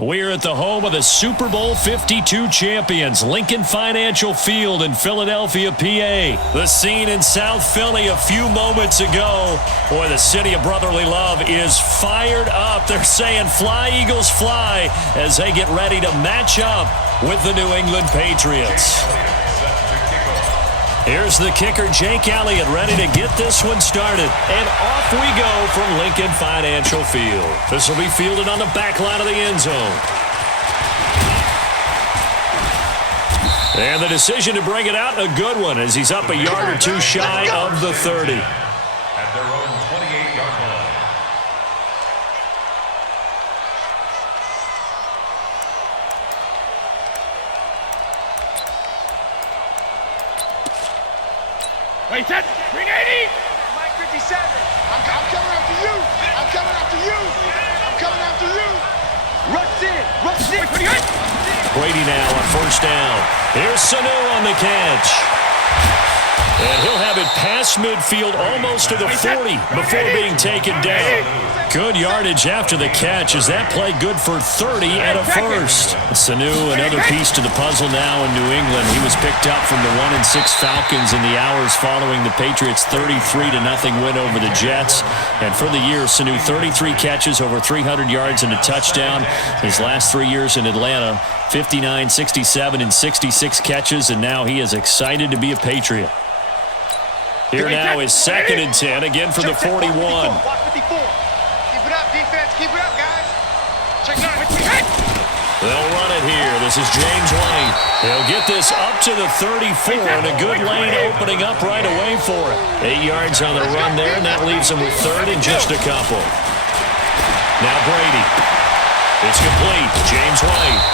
We're at the home of the Super Bowl 52 champions, Lincoln Financial Field in Philadelphia, PA. The scene in South Philly a few moments ago. Boy, the city of brotherly love is fired up. They're saying, "Fly, Eagles, fly," as they get ready to match up with the New England Patriots. Here's the kicker, Jake Elliott, ready to get this one started. And off we go from Lincoln Financial Field. This will be fielded on the back line of the end zone. And the decision to bring it out, a good one, as he's up a yard or two shy of the 30. At their own 28-yard line. Wait, set, 380! Mike 57. I'm coming after you. I'm coming after you. I'm coming after you. Rush in. Rush in. Brady now on first down. Here's Sanu on the catch. And he'll have it past midfield almost to the 40 before being taken down. Good yardage after the catch as that play good for 30 and a first. Sanu, another piece to the puzzle now in New England. He was picked up from the 1-6 Falcons in the hours following the Patriots' 33-0 win over the Jets. And for the year, Sanu, 33 catches, over 300 yards and a touchdown. His last 3 years in Atlanta, 59, 67, and 66 catches, and now he is excited to be a Patriot. Here now is 2nd and 10, again from the 41. Keep it up, defense. Keep it up, guys. Check They'll run it here. This is James White. He'll get this up to the 34, and a good lane opening up right away for it. 8 yards on the run there, and that leaves him with 3rd and just a couple. Now Brady. It's complete. James White.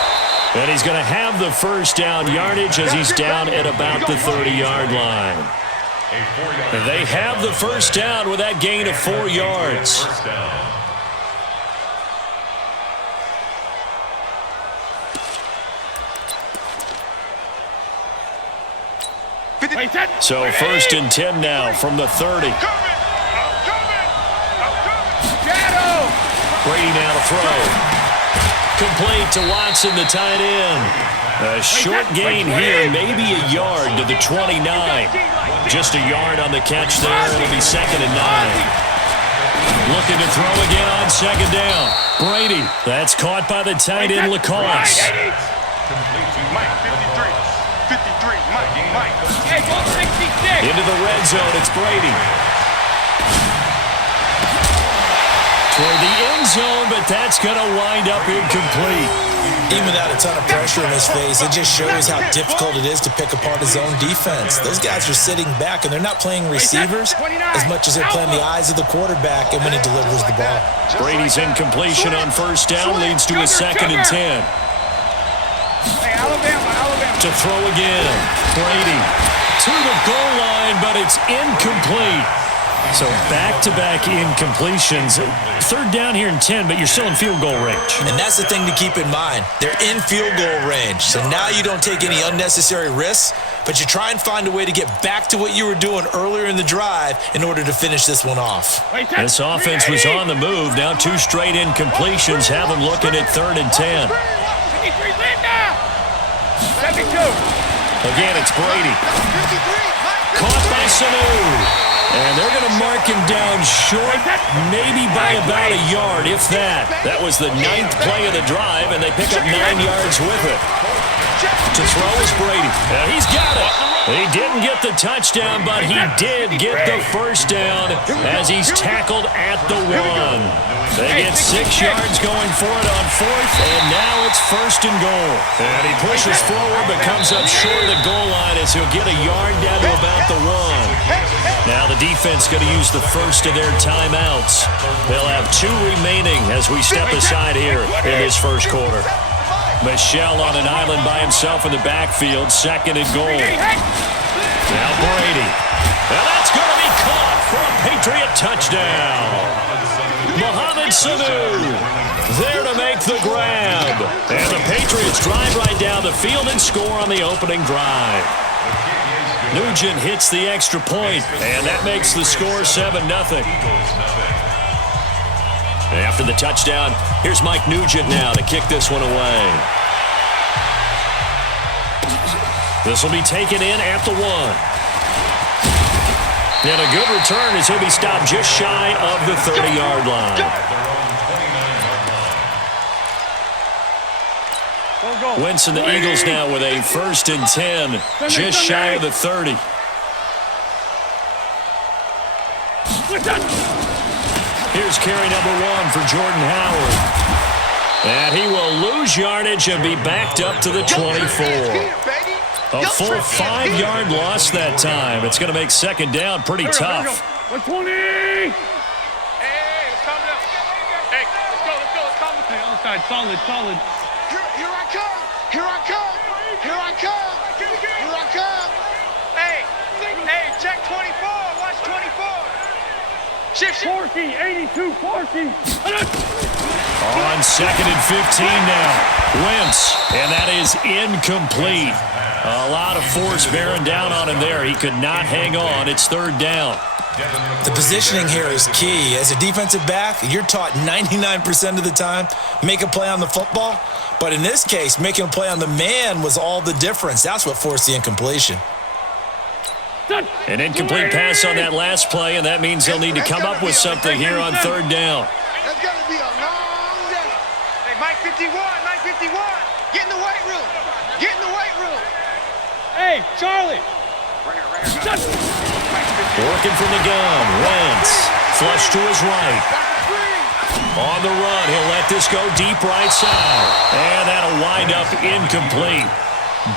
And he's going to have the first down yardage as he's down at about the 30-yard line. They have the first down with that gain of 4 yards. So 1st and 10 now from the 30. Brady now to throw. Complete to Watson, the tight end. A short gain here, maybe a yard to the 29. Just a yard on the catch there. It'll be 2nd and 9. Looking to throw again on 2nd down. Brady, that's caught by the tight end, Lacoste. Into the red zone, it's Brady. Toward the end zone, but that's going to wind up incomplete. Even without a ton of pressure in his face, it just shows how difficult it is to pick apart his own defense. Those guys are sitting back, and they're not playing receivers as much as they're playing the eyes of the quarterback and when he delivers the ball. Brady's incompletion on first down leads to a 2nd and 10. To throw again. Brady to the goal line, but it's incomplete. So back-to-back incompletions. 3rd down here and 10, but you're still in field goal range. And that's the thing to keep in mind. They're in field goal range. So now you don't take any unnecessary risks, but you try and find a way to get back to what you were doing earlier in the drive in order to finish this one off. This offense was on the move. Now 2 straight incompletions have them looking at 3rd and 10. Again, it's Brady. Caught by Sanu. And they're going to mark him down short, maybe by about a yard, if that. That was the 9th play of the drive, and they pick up 9 yards with it. To throw is Brady. He's got it. He didn't get the touchdown, but he did get the first down as he's tackled at the 1. They get 6 yards going for it on 4th, and now it's 1st and goal. And he pushes forward, but comes up short of the goal line as he'll get a yard down to about the 1. Now the defense going to use the first of their timeouts. They'll have 2 remaining as we step aside here in this first quarter. Michel on an island by himself in the backfield, 2nd and goal. Now Brady. And that's going to be caught for a Patriot touchdown. Mohamed Sanu there to make the grab. And the Patriots drive right down the field and score on the opening drive. Nugent hits the extra point, and that makes the score 7-0. After the touchdown, here's Mike Nugent now to kick this one away. This will be taken in at the 1. And a good return as he'll be stopped just shy of the 30-yard line. Wentz and the Eagles now with a 1st and 10, just shy of the 30. Here's carry number 1 for Jordan Howard. And he will lose yardage and be backed up to the 24. A full 5-yard loss that time. It's going to make 2nd down pretty tough. 120! Hey, calm down. Hey, let's go. Let's calm down. Other side, solid. Here I come. Here I come. Here I come. Here I come. Hey, check 24. Watch 24. Shift. 40, 82, 40. On 2nd and 15 now. Wentz, and that is incomplete. A lot of force bearing down on him there. He could not hang on. It's 3rd down. The positioning here is key. As a defensive back, you're taught 99% of the time, make a play on the football. But in this case, making a play on the man was all the difference. That's what forced the incompletion. An incomplete pass on that last play, and that means they'll need to come up with something here on 3rd down. That's going to be a long day. Hey, Mike 51. Get in the weight room. Hey, Charlie. Working from the gun. Wentz. Flush to his right. On the run. He'll let this go deep right side. And that'll wind up incomplete.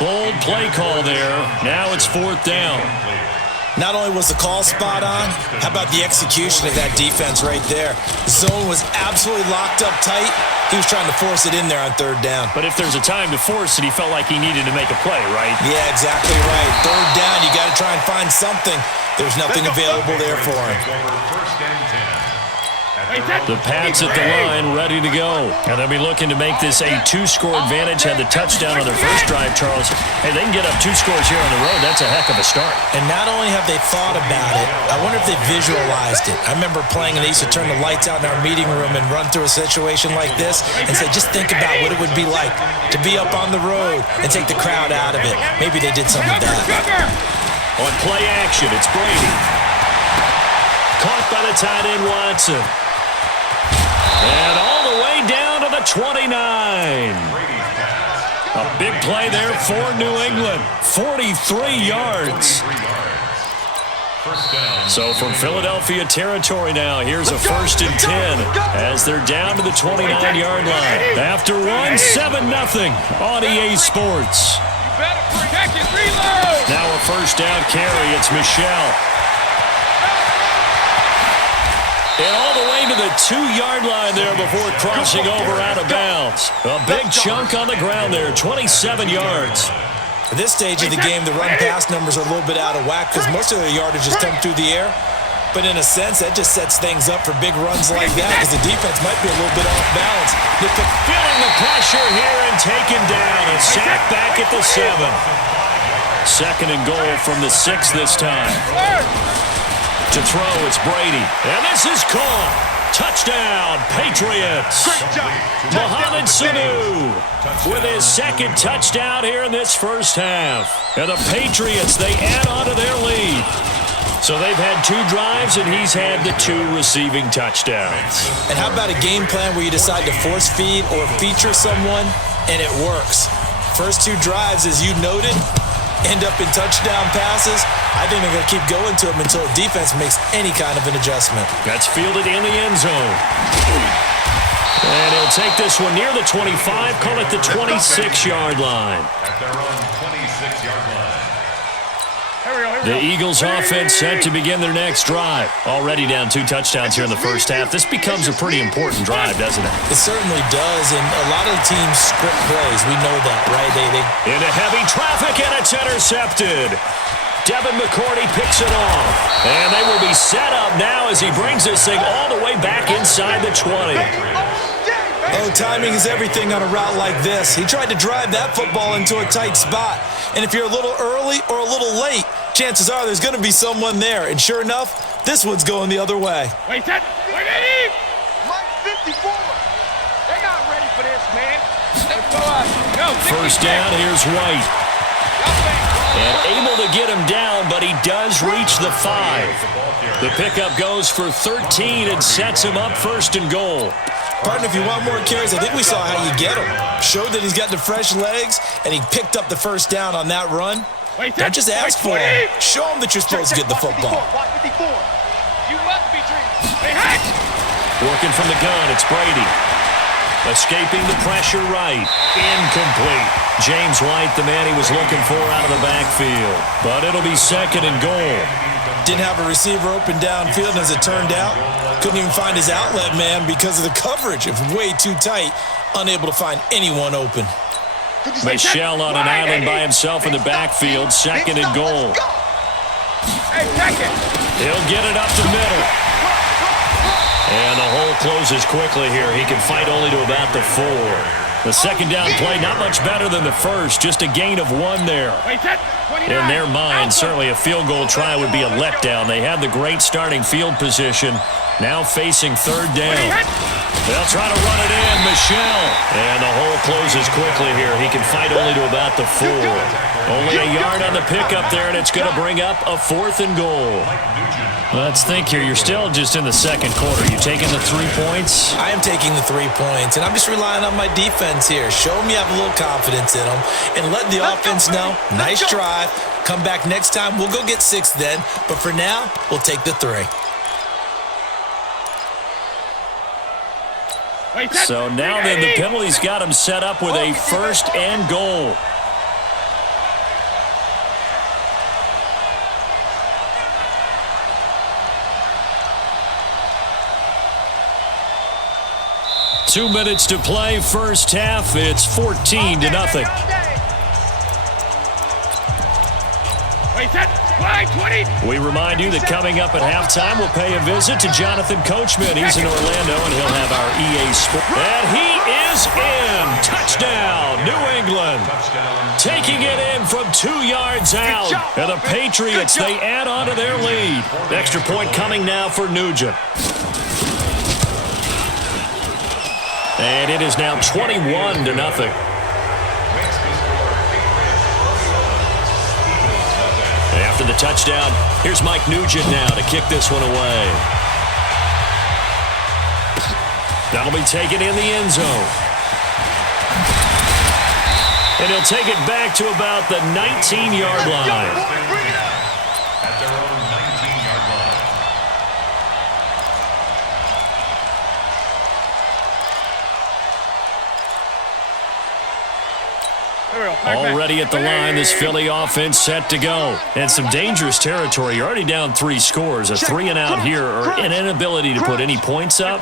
Bold play call there. Now it's 4th down. Not only was the call spot on, how about the execution of that defense right there? The zone was absolutely locked up tight. He was trying to force it in there on 3rd down. But if there's a time to force it, he felt like he needed to make a play, right? Yeah, exactly right. 3rd down, you got to try and find something. There's nothing available there for him. The Pats at the line, ready to go. And they'll be looking to make this a 2-score advantage. Had the touchdown on their first drive, Charles. Hey, they can get up 2 scores here on the road. That's a heck of a start. And not only have they thought about it, I wonder if they visualized it. I remember playing, and they used to turn the lights out in our meeting room and run through a situation like this and say, just think about what it would be like to be up on the road and take the crowd out of it. Maybe they did some of that. On play action, it's Brady. Caught by the tight end, Watson. And all the way down to the 29. A big play there for New England. 43 yards. So from Philadelphia territory now, here's a 1st and 10 as they're down to the 29-yard line. After 7-0 on EA Sports. Now a 1st down carry. It's Michelle. And all the way to the 2-yard line there before crossing over out of bounds. A big chunk on the ground there, 27 yards. At this stage of the game, the run-pass numbers are a little bit out of whack because most of their yardage has come through the air. But in a sense, that just sets things up for big runs like that because the defense might be a little bit off balance. Feeling the pressure here and taken down. A sack back at the 7. 2nd and goal from the 6 this time. To throw, it's Brady. And this is caught. Touchdown, Patriots. Mohamed Sanu with his 2nd touchdown here in this first half. And the Patriots, they add on to their lead. So they've had 2 drives, and he's had the 2 receiving touchdowns. And how about a game plan where you decide to force feed or feature someone, and it works? First 2 drives, as you noted, end up in touchdown passes. I think they're going to keep going to them until the defense makes any kind of an adjustment. That's fielded in the end zone. And he'll take this one near the 25, call it the 26-yard line. At their own 26-yard line. The Eagles offense set to begin their next drive. Already down 2 touchdowns here in the first half. This becomes a pretty important drive, doesn't it? It certainly does, and a lot of the teams script plays. We know that, right? They Into heavy traffic, and it's intercepted. Devin McCourty picks it off. And they will be set up now as he brings this thing all the way back inside the 20. Oh, timing is everything on a route like this. He tried to drive that football into a tight spot. And if you're a little early or a little late, chances are there's going to be someone there. And sure enough, this one's going the other way. Wait, set. Wait, Eddie. Mike 51. 54. They're not ready for this, man. Let's go out. Go. First down, here's White. And able to get him down, but he does reach the 5. The pickup goes for 13 and sets him up first and goal. Partner, if you want more carries, I think we saw how you get him. Showed that he's got the fresh legs, and he picked up the first down on that run. Don't just ask for him. Show him that you're supposed to get the football. You must be dreaming. Working from the gun, it's Brady. Escaping the pressure right. Incomplete. James White, the man he was looking for out of the backfield. But it'll be second and goal. Didn't have a receiver open downfield, and as it turned out, couldn't even find his outlet man because of the coverage. It was way too tight, unable to find anyone open. Michelle on an island by himself in the backfield, second and goal. He'll get it up the middle. And the hole closes quickly here. He can fight only to about the 4. The second down play, not much better than the first, just a gain of 1 there. In their mind, certainly a field goal try would be a letdown. They had the great starting field position, now facing third down. They'll try to run it in, Michelle. And the hole closes quickly here. He can fight only to about the 4. Only a yard on the pickup there, and it's going to bring up a 4th and goal. Let's think here. You're still just in the second quarter. You taking the 3 points? I am taking the 3 points, and I'm just relying on my defense here. Show them you have a little confidence in them, and let the offense know, nice drive. Come back next time. We'll go get 6 then, but for now, we'll take the 3. So now then, the penalty's got him set up with a first and goal. Two minutes to play, first half. It's 14-0. We remind you that coming up at halftime, we'll pay a visit to Jonathan Coachman. He's in Orlando, and he'll have our EA Sports. And he is in. Touchdown, New England. Taking it in from 2 yards out. And the Patriots, they add on to their lead. Extra point coming now for Nugent. And it is now 21-0. After the touchdown, here's Mike Nugent now to kick this one away. That'll be taken in the end zone. And he'll take it back to about the 19-yard line. At their own 19-yard line. Already at the line, this Philly offense set to go. And some dangerous territory. You're already down 3 scores. A 3-and-out here, or an inability to put any points up.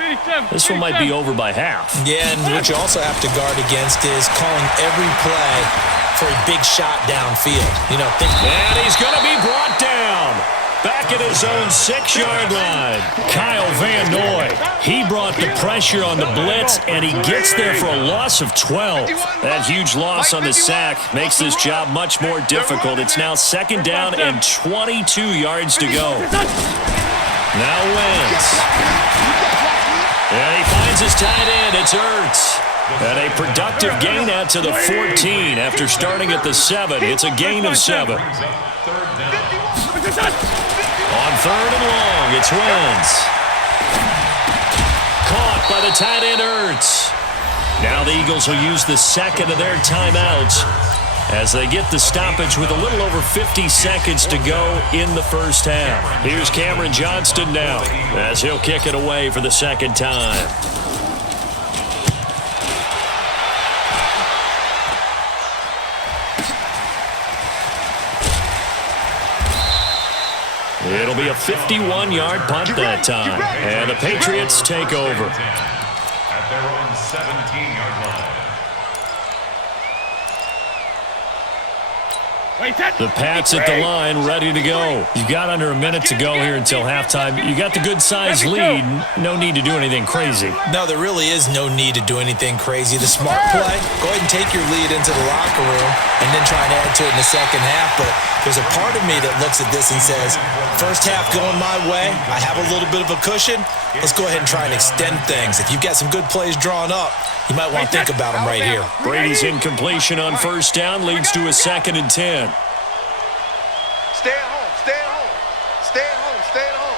This one might be over by half. Yeah, and what you also have to guard against is calling every play for a big shot downfield. And he's going to be brought down. Back at his own 6-yard line. Kyle Van Noy. He brought the pressure on the blitz, and he gets there for a loss of 12. That huge loss on the sack makes this job much more difficult. It's now second down and 22 yards to go. Now Wentz. And he finds his tight end. It's Ertz. And a productive gain out to the 14 after starting at the 7. It's a gain of 7. On third and long, it's Wentz. Caught by the tight end, Ertz. Now the Eagles will use the second of their timeouts as they get the stoppage with a little over 50 seconds to go in the first half. Here's Cameron Johnston now as he'll kick it away for the second time. It'll be a 51-yard punt that time. And the Patriots take over. At their own 17-yard line. The Pats at the line, ready to go. You've got under a minute to go here until halftime. You got the good-sized lead. No need to do anything crazy. No, there really is no need to do anything crazy. The smart play, go ahead and take your lead into the locker room and then try and add to it in the second half. But there's a part of me that looks at this and says, first half going my way, I have a little bit of a cushion. Let's go ahead and try and extend things. If you've got some good plays drawn up, you might want to think about them right here. Brady's incompletion on first down leads to a 2nd and 10. Stay at home. Stay at home. Stay at home. Stay at home.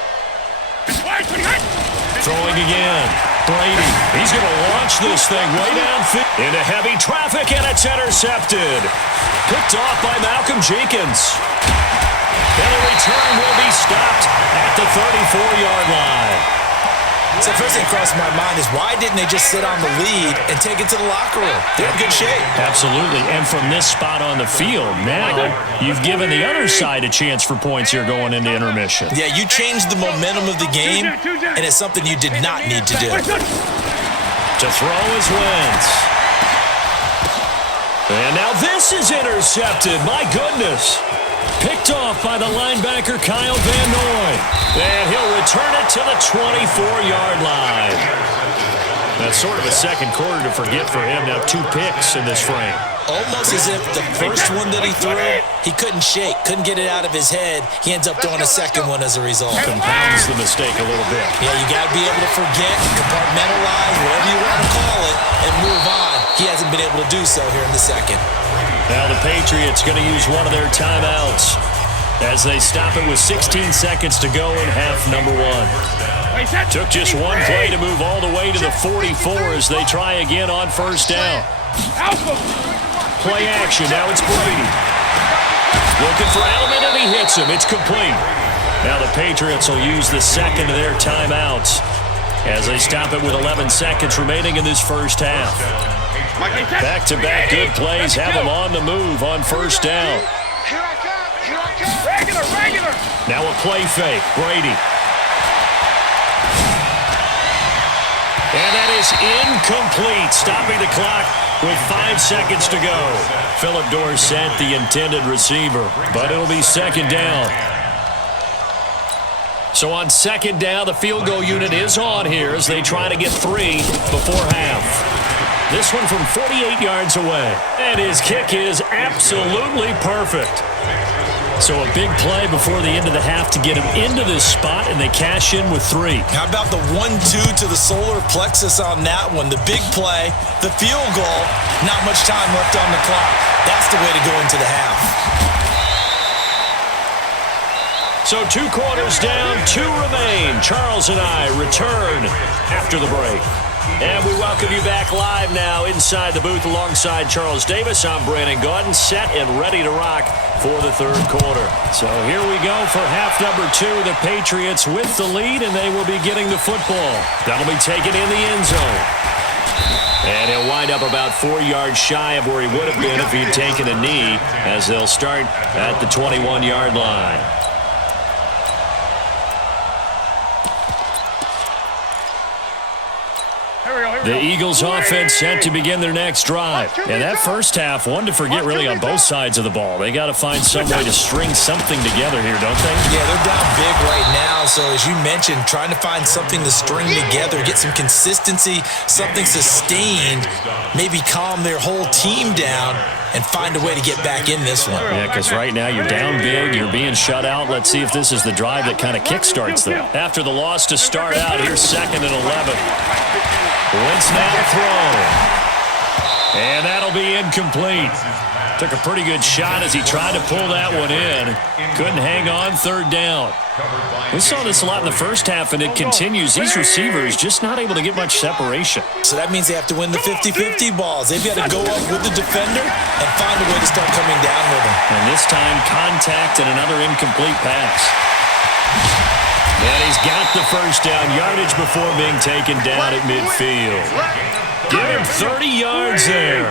Throwing again. Brady. He's going to launch this thing way downfield into heavy traffic, and it's intercepted. Picked off by Malcolm Jenkins. And the return will be stopped at the 34-yard line. So first thing crossed my mind is why didn't they just sit on the lead and take it to the locker room? They're in good shape. Absolutely. And from this spot on the field, now you've given the other side a chance for points here going into intermission. Yeah, you changed the momentum of the game, and it's something you did not need to do. To throw is Wentz. And now this is intercepted. My goodness. Picked off by the linebacker Kyle Van Noy. And he'll return it to the 24-yard line. That's sort of a second quarter to forget for him. Now 2 picks in this frame. Almost as if the first one that he threw, he couldn't shake, couldn't get it out of his head. He ends up throwing a second one as a result. Compounds the mistake a little bit. Yeah, you got to be able to forget, compartmentalize, whatever you want to call it, and move on. He hasn't been able to do so here in the second. Now the Patriots going to use one of their timeouts as they stop it with 16 seconds to go in half number 1. Took just one play to move all the way to the 44 as they try again on first down. Play action. Now it's Brady. Looking for Element, and he hits him. It's complete. Now the Patriots will use the second of their timeouts as they stop it with 11 seconds remaining in this first half. Back-to-back good plays have them on the move on first down. Here I come. Here I come. Regular. Now a play fake. Brady. And that is incomplete, stopping the clock with 5 seconds to go. Philip Dorsett, the intended receiver, but it'll be second down. So on second down, the field goal unit is on here as they try to get 3 before half. This one from 48 yards away. And his kick is absolutely perfect. So a big play before the end of the half to get him into this spot, and they cash in with 3. How about the 1-2 to the solar plexus on that one? The big play, the field goal, not much time left on the clock. That's the way to go into the half. So 2 quarters down, 2 remain. Charles and I return after the break. And we welcome you back live now inside the booth alongside Charles Davis. I'm Brandon Gaudin, set and ready to rock for the third quarter. So here we go for half number 2. The Patriots with the lead, and they will be getting the football. That'll be taken in the end zone. And he'll wind up about 4 yards shy of where he would have been if he'd taken a knee, as they'll start at the 21-yard line. The Eagles offense set to begin their next drive. And that first half, one to forget really on both sides of the ball. They got to find some way to string something together here, don't they? Yeah, they're down big right now. So as you mentioned, trying to find something to string together, get some consistency, something sustained, maybe calm their whole team down and find a way to get back in this one. Yeah, because right now you're down big, you're being shut out. Let's see if this is the drive that kind of kickstarts them. After the loss to start out, here's 2nd and 11. Wentz now to throw. And that'll be incomplete. Took a pretty good shot as he tried to pull that one in. Couldn't hang on, 3rd down. We saw this a lot in the first half, and it continues. These receivers just not able to get much separation. So that means they have to win the 50-50 balls. They've got to go up with the defender and find a way to start coming down with him. And this time, contact and another incomplete pass. And he's got the first down, yardage before being taken down at midfield. Give him 30 yards there.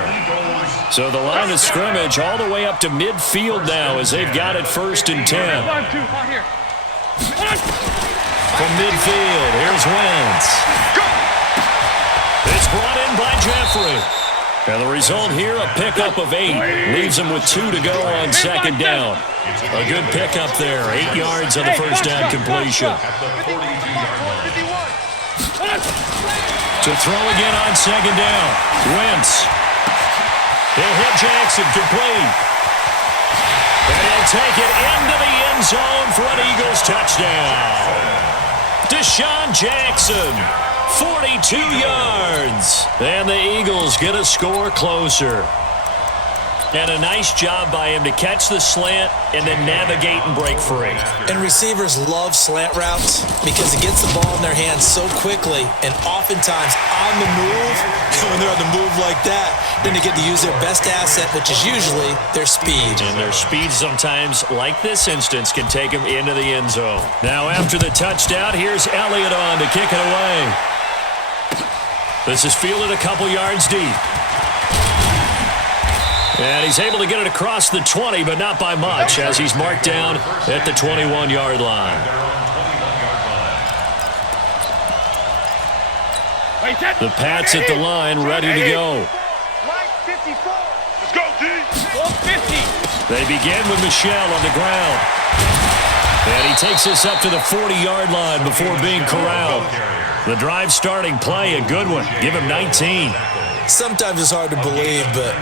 So the line of scrimmage all the way up to midfield now as they've got it 1st and 10. From midfield, here's Wentz. It's brought in by Jeffrey. And the result here, a pickup of 8. Leaves him with 2 to go on second down. A good pickup there. 8 yards on the first down completion. To throw again on second down. Wentz. He'll hit Jackson, complete. And he'll take it into the end zone for an Eagles touchdown. Deshaun Jackson, 42 yards. And the Eagles get a score closer. And a nice job by him to catch the slant and then navigate and break free. And receivers love slant routes because it gets the ball in their hands so quickly and oftentimes on the move. When they're on the move like that, then they get to use their best asset, which is usually their speed. And their speed sometimes, like this instance, can take them into the end zone. Now after the touchdown, here's Elliott on to kick it away. This is fielded a couple yards deep. And he's able to get it across the 20, but not by much, as he's marked down at the 21-yard line. The Pats at the line, ready to go. Let's go, D. 50. They begin with Michel on the ground. And he takes this up to the 40-yard line before being corralled. The drive starting play, a good one. Give him 19. Sometimes it's hard to believe, but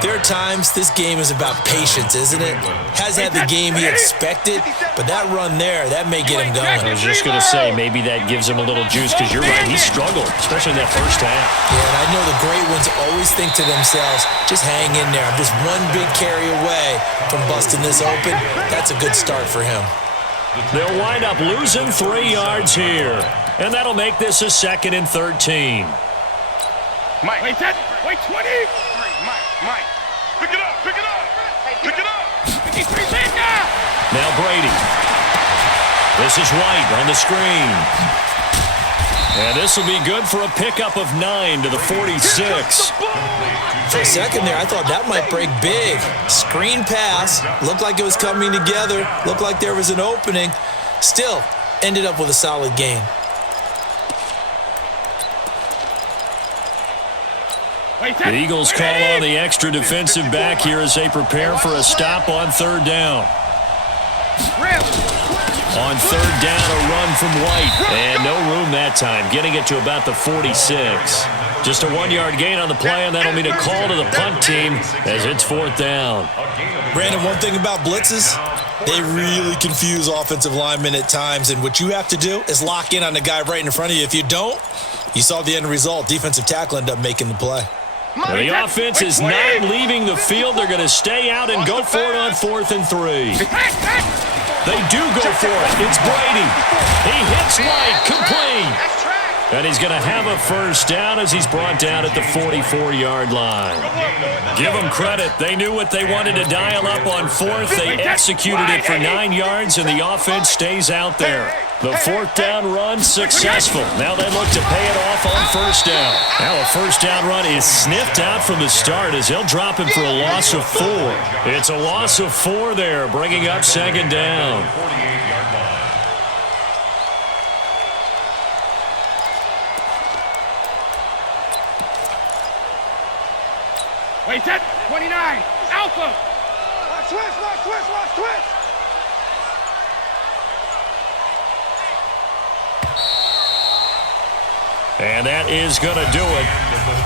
there are times this game is about patience, isn't it? Hasn't had the game he expected, but that run there, that may get him going. I was just going to say, maybe that gives him a little juice, because you're right, he struggled, especially in that first half. Yeah, and I know the great ones always think to themselves, just hang in there. I'm just one big carry away from busting this open. That's a good start for him. They'll wind up losing 3 yards here, and that'll make this a 2nd and 13. Mike. Wait, 20. Mike. Pick it up. Pick it up. 53 Now Brady. This is White on the screen. And this will be good for a pickup of 9 to the 46. For a second there, I thought that might break big. Screen pass. Looked like it was coming together. Looked like there was an opening. Still, ended up with a solid gain. The Eagles call on the extra defensive back here as they prepare for a stop on 3rd down. On 3rd down, a run from White. And no room that time, getting it to about the 46. Just a 1-yard gain on the play, and that'll mean a call to the punt team as it's 4th down. Brandon, one thing about blitzes, they really confuse offensive linemen at times, and what you have to do is lock in on the guy right in front of you. If you don't, you saw the end result. Defensive tackle ended up making the play. The offense is not leaving the field. They're going to stay out and go for it on 4th and 3. They do go for it. It's Brady. He hits White, complete. And he's going to have a first down as he's brought down at the 44-yard line. Give them credit. They knew what they wanted to dial up on 4th. They executed it for 9 yards, and the offense stays out there. The 4th down run successful. Now they look to pay it off on 1st down. Now a 1st down run is sniffed out from the start as they'll drop him for a loss of 4. It's a loss of 4 there, bringing up 2nd down. Wait, 29. Alpha. Watch twist. And that is going to do it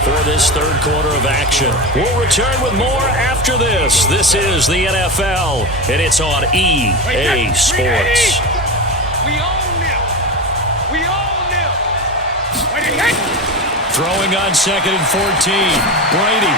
for this 3rd quarter of action. We'll return with more after this. This is the NFL, and it's on EA Sports. We own them. Throwing on 2nd and 14. Brady.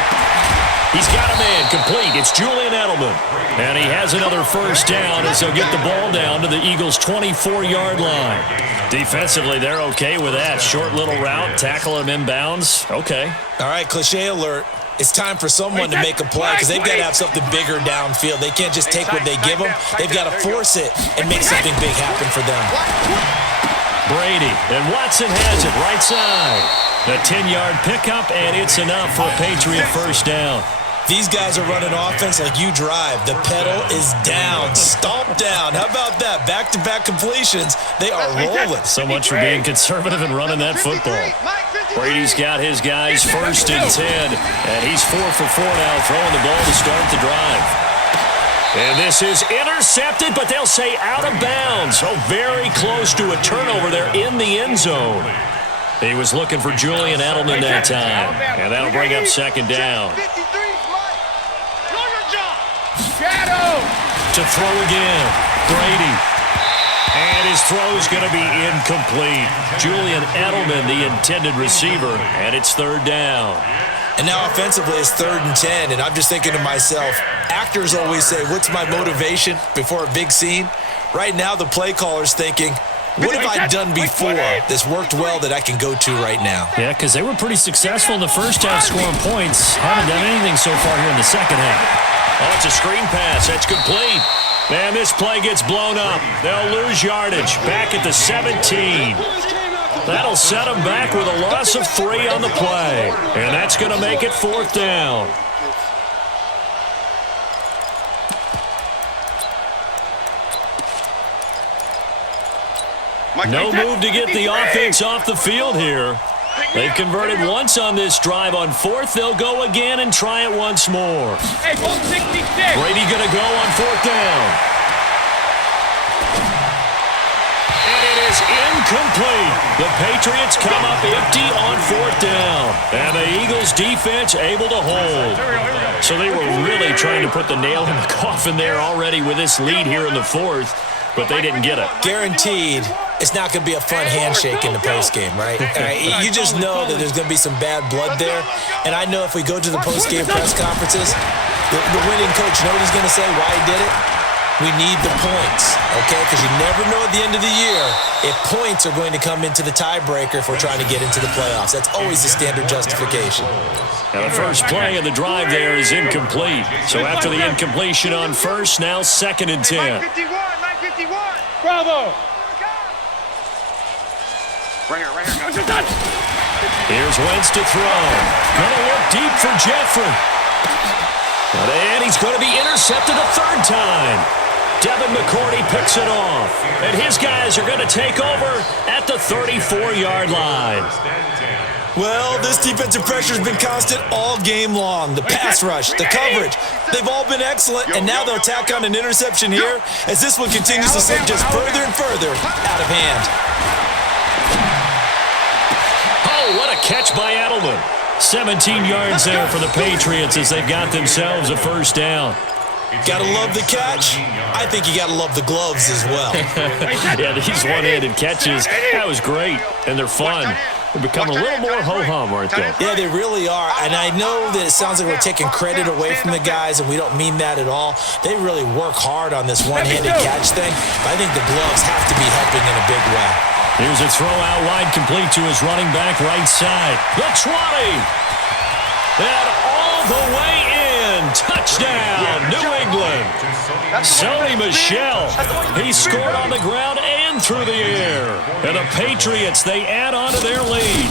He's got a man complete. It's Julian Edelman. And he has another first down as they'll get the ball down to the Eagles' 24-yard line. Defensively, they're okay with that. Short little route, tackle him inbounds. Okay. All right, cliche alert. It's time for someone to make a play because they've got to have something bigger downfield. They can't just take what they give them. They've got to force it and make something big happen for them. Brady, and Watson has it right side. A 10-yard pickup, and it's enough for a Patriot first down. These guys are running offense like you drive. The pedal is down, stomp down. How about that? Back-to-back completions. They are rolling. So much for being conservative and running that football. Brady's got his guys 1st and 10, and he's 4 for 4 now, throwing the ball to start the drive. And this is intercepted, but they'll say out of bounds. So very close to a turnover there in the end zone. He was looking for Julian Edelman that time, and that'll bring up 2nd down. To throw again, Brady. And his throw's going to be incomplete. Julian Edelman, the intended receiver, and it's 3rd down. And now offensively it's 3rd and 10, and I'm just thinking to myself, actors always say, what's my motivation before a big scene? Right now the play caller's thinking, what have I done before that's worked well that I can go to right now? Yeah, because they were pretty successful in the first half scoring points. Haven't done anything so far here in the second half. Oh, it's a screen pass. That's complete. Man, this play gets blown up. They'll lose yardage. Back at the 17. That'll set them back with a loss of 3 on the play. And that's going to make it 4th down. No move to get the offense off the field here. They've converted once on this drive. On 4th, they'll go again and try it once more. Brady going to go on 4th down. And it is incomplete. The Patriots come up empty on 4th down. And the Eagles defense able to hold. So they were really trying to put the nail in the coffin there already with this lead here in the 4th. But they didn't get it. Guaranteed, it's not going to be a fun handshake in the postgame, right? You just know that there's going to be some bad blood there. And I know if we go to the postgame press conferences, the winning coach, you know what he's going to say, why he did it? We need the points, okay? Because you never know at the end of the year if points are going to come into the tiebreaker if we're trying to get into the playoffs. That's always the standard justification. Now the first play of the drive there is incomplete. So after the incompletion on 1st, now 2nd and 10. Bravo! Here's Wentz to throw. Gonna look deep for Jeffrey. And he's going to be intercepted a 3rd time. Devin McCourty picks it off. And his guys are going to take over at the 34-yard line. Well, this defensive pressure has been constant all game long. The pass rush, the coverage, they've all been excellent, and now they'll tack on an interception here as this one continues to slip just further and further out of hand. Oh, what a catch by Edelman. 17 yards there for the Patriots as they've got themselves a 1st down. Gotta love the catch. I think you gotta love the gloves as well. Yeah, these one-handed catches, that was great, and they're fun. They're becoming a little more ho-hum, aren't they? Yeah, they really are. And I know that it sounds like we're taking credit away from the guys, and we don't mean that at all. They really work hard on this one-handed catch thing. But I think the gloves have to be helping in a big way. Here's a throw out wide, complete to his running back right side. The 20. And all the way in. Touchdown, New England. Sony Michel. He scored on the ground and through the air. And the Patriots, they add on to their lead.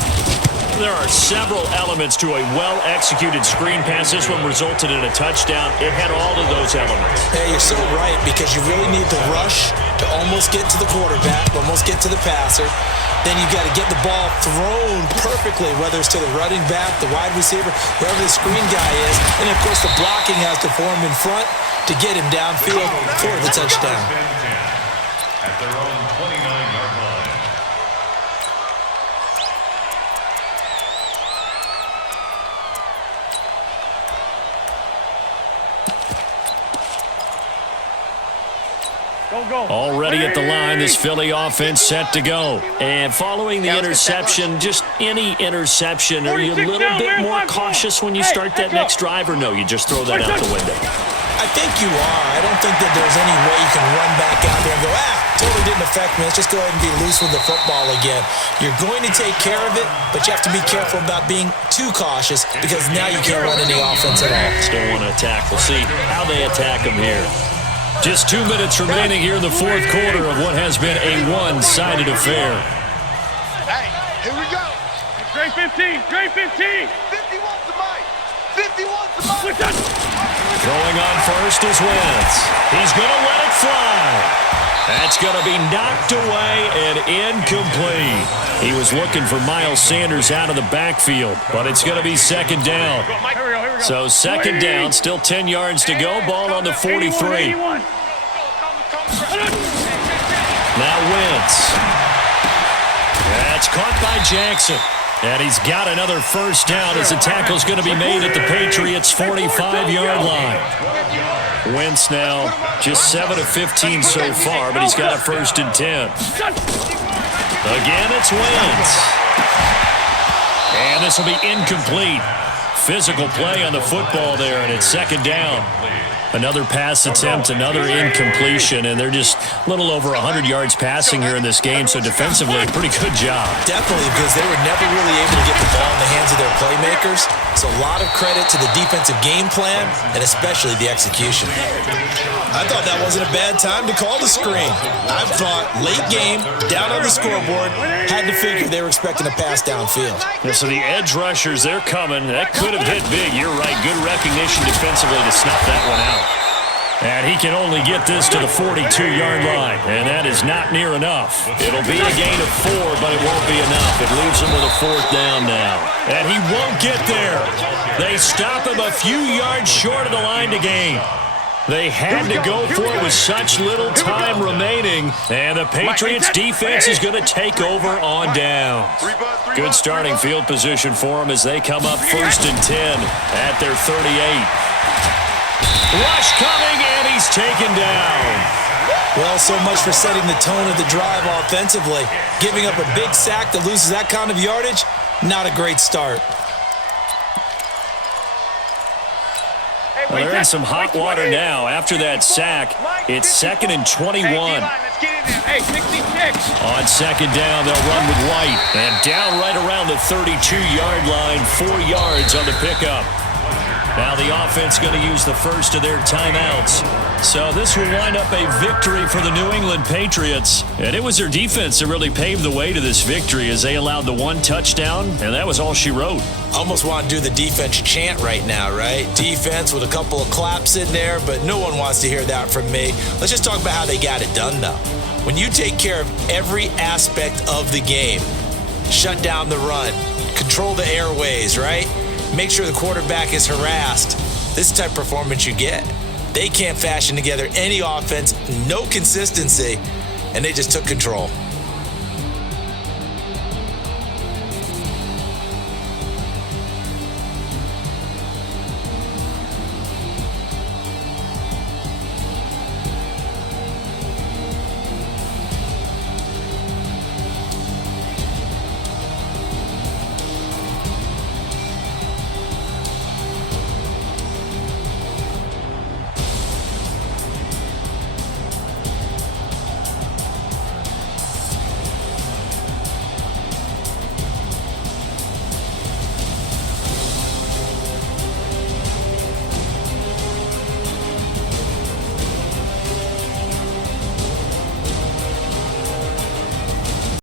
There are several elements to a well-executed screen pass. This one resulted in a touchdown. It had all of those elements. Hey, you're so right, because you really need the rush to almost get to the quarterback, almost get to the passer. Then you've got to get the ball thrown perfectly, whether it's to the running back, the wide receiver, wherever the screen guy is. And, of course, the blocking has to form in front to get him downfield for the touchdown. At their own 29-yard line. Already at the line, this Philly offense set to go. And following the interception, just any interception, are you a little bit more cautious when you start that next drive, or no, you just throw that out the window? I think you are. I don't think that there's any way you can run back out there and go, totally didn't affect me. Let's just go ahead and be loose with the football again. You're going to take care of it, but you have to be careful about being too cautious because now you can't run any offense at all. Still want to attack. We'll see how they attack them here. Just 2 minutes remaining here in the 4th quarter of what has been a one-sided affair. Hey, here we go. Great 15, great 15. 51's the mic. 51's the mic. Throwing on first is Wentz. He's going to let it fly. That's going to be knocked away and incomplete. He was looking for Miles Sanders out of the backfield, but it's going to be second down. So second down, still 10 yards to go. Ball on the 43. Now Wentz. That's caught by Jackson. And he's got another first down as the tackle's going to be made at the Patriots' 45-yard line. Wentz now just 7 of 15 so far, but he's got a first and 10. Again, it's Wentz. And this will be incomplete. Physical play on the football there, and it's second down. Another pass attempt, another incompletion, and they're just a little over 100 yards passing here in this game, so defensively, a pretty good job. Definitely, because they were never really able to get the ball in the hands of their playmakers, so a lot of credit to the defensive game plan, and especially the execution. I thought that wasn't a bad time to call the screen. I thought late game, down on the scoreboard, had to figure they were expecting a pass downfield. Yeah, so the edge rushers, they're coming. That could have hit big. You're right. Good recognition defensively to snuff that one out. And he can only get this to the 42-yard line, and that is not near enough. It'll be a gain of 4, but it won't be enough. It leaves him with a fourth down now. And he won't get there. They stop him a few yards short of the line to gain. They had to go for it with such little time remaining, and the Patriots defense is going to take over on downs. Good starting field position for them as they come up first and 10 at their 38. Rush coming, and he's taken down. Well, so much for setting the tone of the drive offensively. Giving up a big sack that loses that kind of yardage, not a great start. Well, they're in some hot water now. After that sack, it's second and 21. On second down, they'll run with White. And down right around the 32-yard line, 4 yards on the pickup. Now the offense going to use the first of their timeouts. So this will wind up a victory for the New England Patriots. And it was their defense that really paved the way to this victory as they allowed the 1 touchdown, and that was all she wrote. Almost want to do the defense chant right now, right? Defense with a couple of claps in there, but no one wants to hear that from me. Let's just talk about how they got it done, though. When you take care of every aspect of the game, shut down the run, control the airways, right? Make sure the quarterback is harassed. This type of performance you get. They can't fashion together any offense, no consistency, and they just took control.